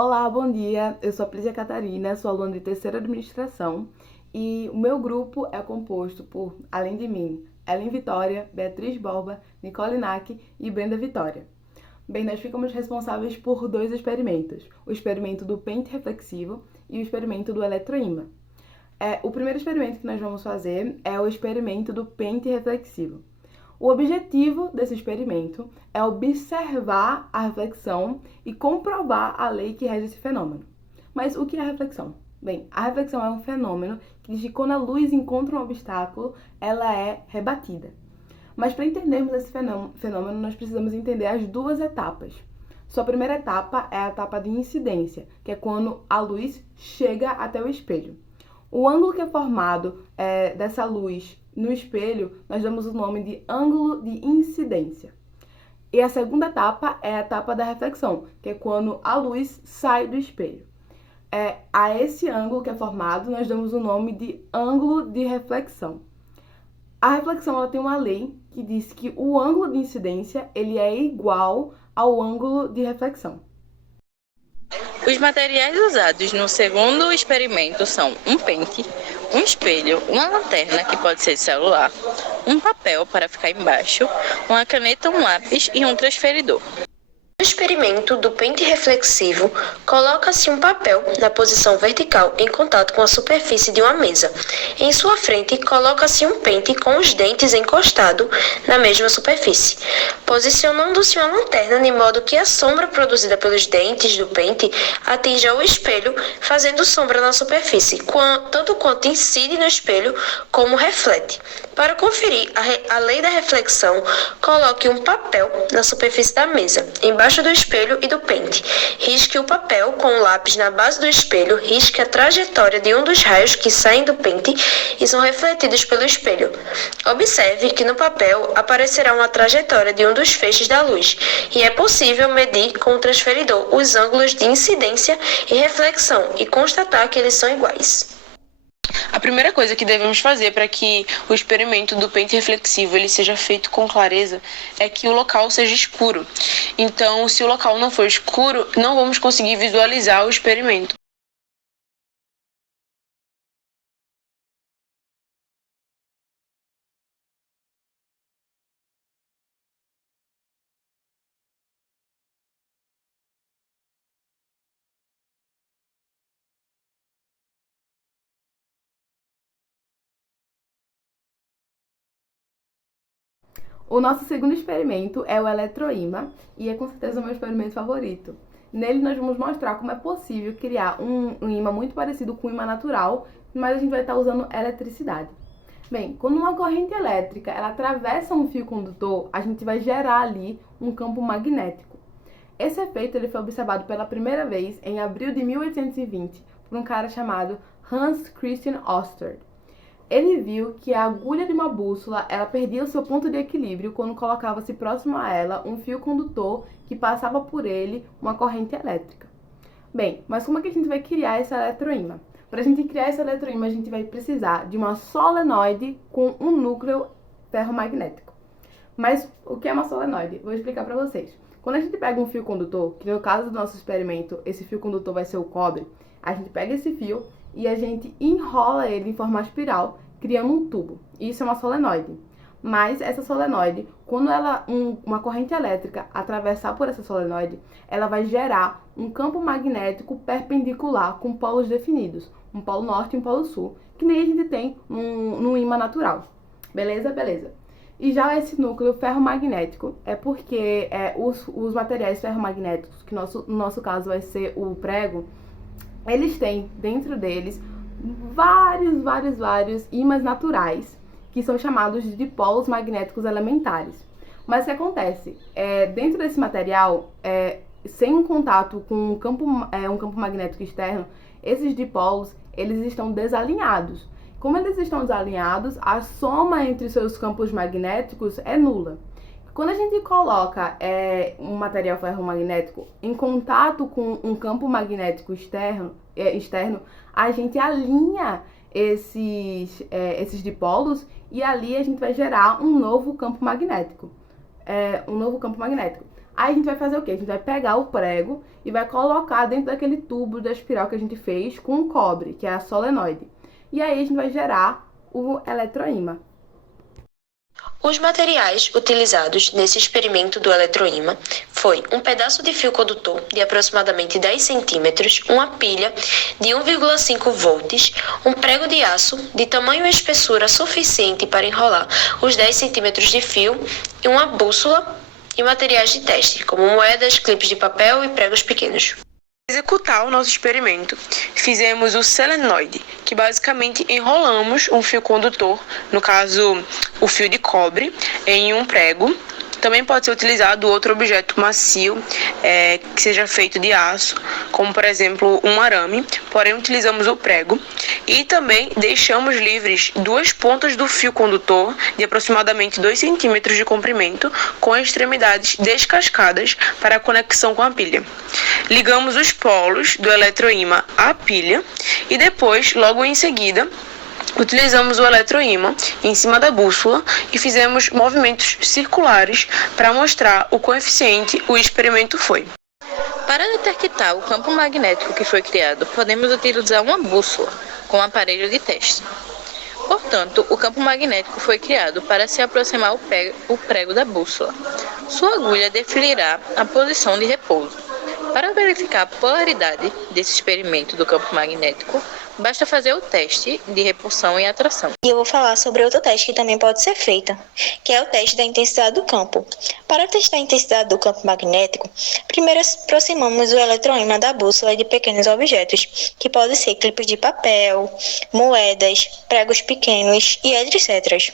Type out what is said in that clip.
Olá, bom dia. Eu sou a Plígia Catarina, sou aluna de terceira administração e o meu grupo é composto por, além de mim, Ellen Vitória, Beatriz Borba, Nicole Nack e Brenda Vitória. Bem, nós ficamos responsáveis por dois experimentos, o experimento do pente reflexivo e o experimento do eletroímã. O primeiro experimento que nós vamos fazer é o experimento do pente reflexivo. O objetivo desse experimento é observar a reflexão e comprovar a lei que rege esse fenômeno. Mas o que é a reflexão? Bem, a reflexão é um fenômeno que diz que quando a luz encontra um obstáculo, ela é rebatida. Mas para entendermos esse fenômeno, nós precisamos entender as duas etapas. Sua primeira etapa é a etapa de incidência, que é quando a luz chega até o espelho. O ângulo que é formado dessa luz no espelho, nós damos o nome de ângulo de incidência. E a segunda etapa é a etapa da reflexão, que é quando a luz sai do espelho. A esse ângulo que é formado, nós damos o nome de ângulo de reflexão. A reflexão ela tem uma lei que diz que o ângulo de incidência ele é igual ao ângulo de reflexão. Os materiais usados no segundo experimento são um pente, um espelho, uma lanterna, que pode ser celular, um papel para ficar embaixo, uma caneta, um lápis e um transferidor. No experimento do pente reflexivo, coloca-se um papel na posição vertical em contato com a superfície de uma mesa. Em sua frente, coloca-se um pente com os dentes encostados na mesma superfície, posicionando-se uma lanterna de modo que a sombra produzida pelos dentes do pente atinja o espelho, fazendo sombra na superfície, tanto quanto incide no espelho como reflete. Para conferir a lei da reflexão, coloque um papel na superfície da mesa, embaixo do espelho e do pente. Risque o papel com o lápis na base do espelho, risque a trajetória de um dos raios que saem do pente e são refletidos pelo espelho. Observe que no papel aparecerá uma trajetória de um dos feixes da luz, e é possível medir com o transferidor os ângulos de incidência e reflexão e constatar que eles são iguais. A primeira coisa que devemos fazer para que o experimento do pente reflexivo ele seja feito com clareza é que o local seja escuro. Então, se o local não for escuro, não vamos conseguir visualizar o experimento. O nosso segundo experimento é o eletroímã e é com certeza o meu experimento favorito. Nele nós vamos mostrar como é possível criar um ímã muito parecido com o ímã natural, mas a gente vai estar usando eletricidade. Bem, quando uma corrente elétrica ela atravessa um fio condutor, a gente vai gerar ali um campo magnético. Esse efeito ele foi observado pela primeira vez em abril de 1820 por um cara chamado Hans Christian Ørsted. Ele viu que a agulha de uma bússola ela perdia o seu ponto de equilíbrio quando colocava-se próximo a ela um fio condutor que passava por ele uma corrente elétrica. Bem, mas como é que a gente vai criar esse eletroímã? Para a gente criar esse eletroímã, a gente vai precisar de uma solenoide com um núcleo ferromagnético. Mas o que é uma solenoide? Vou explicar para vocês. Quando a gente pega um fio condutor, que no caso do nosso experimento, esse fio condutor vai ser o cobre, a gente pega esse fio e a gente enrola ele em forma espiral, criando um tubo. Isso é uma solenoide. Mas essa solenoide, quando uma corrente elétrica atravessar por essa solenoide, ela vai gerar um campo magnético perpendicular com polos definidos, um polo norte e um polo sul, que nem a gente tem num ímã natural. Beleza? Beleza. E já esse núcleo ferromagnético é porque os materiais ferromagnéticos, que no nosso caso vai ser o prego, eles têm dentro deles vários ímãs naturais, que são chamados de dipolos magnéticos elementares. Mas o que acontece? Dentro desse material, sem um contato com um campo magnético externo, esses dipolos eles estão desalinhados. Como eles estão desalinhados, a soma entre seus campos magnéticos é nula. Quando a gente coloca um material ferromagnético em contato com um campo magnético externo, a gente alinha esses dipolos e ali a gente vai gerar um novo campo magnético. Aí a gente vai fazer o quê? A gente vai pegar o prego e vai colocar dentro daquele tubo da espiral que a gente fez com o cobre, que é a solenoide. E aí a gente vai gerar o eletroímã. Os materiais utilizados nesse experimento do eletroímã foi um pedaço de fio condutor de aproximadamente 10 centímetros, uma pilha de 1,5 volts, um prego de aço de tamanho e espessura suficiente para enrolar os 10 centímetros de fio e uma bússola e materiais de teste, como moedas, clipes de papel e pregos pequenos. Para executar o nosso experimento, fizemos o selenoide, que basicamente enrolamos um fio condutor, no caso o fio de cobre, em um prego. Também pode ser utilizado outro objeto macio que seja feito de aço, como por exemplo um arame, porém utilizamos o prego. E também deixamos livres duas pontas do fio condutor de aproximadamente 2 centímetros de comprimento, com as extremidades descascadas para a conexão com a pilha. Ligamos os polos do eletroímã à pilha e depois, logo em seguida, utilizamos o eletroímã em cima da bússola e fizemos movimentos circulares para mostrar o quão eficiente o experimento foi. Para detectar o campo magnético que foi criado, podemos utilizar uma bússola com aparelho de teste. Portanto, o campo magnético foi criado para se aproximar o prego da bússola. Sua agulha definirá a posição de repouso. Para verificar a polaridade desse experimento do campo magnético, basta fazer o teste de repulsão e atração. E eu vou falar sobre outro teste que também pode ser feito, que é o teste da intensidade do campo. Para testar a intensidade do campo magnético, primeiro aproximamos o eletroímã da bússola de pequenos objetos, que podem ser clipes de papel, moedas, pregos pequenos e etc.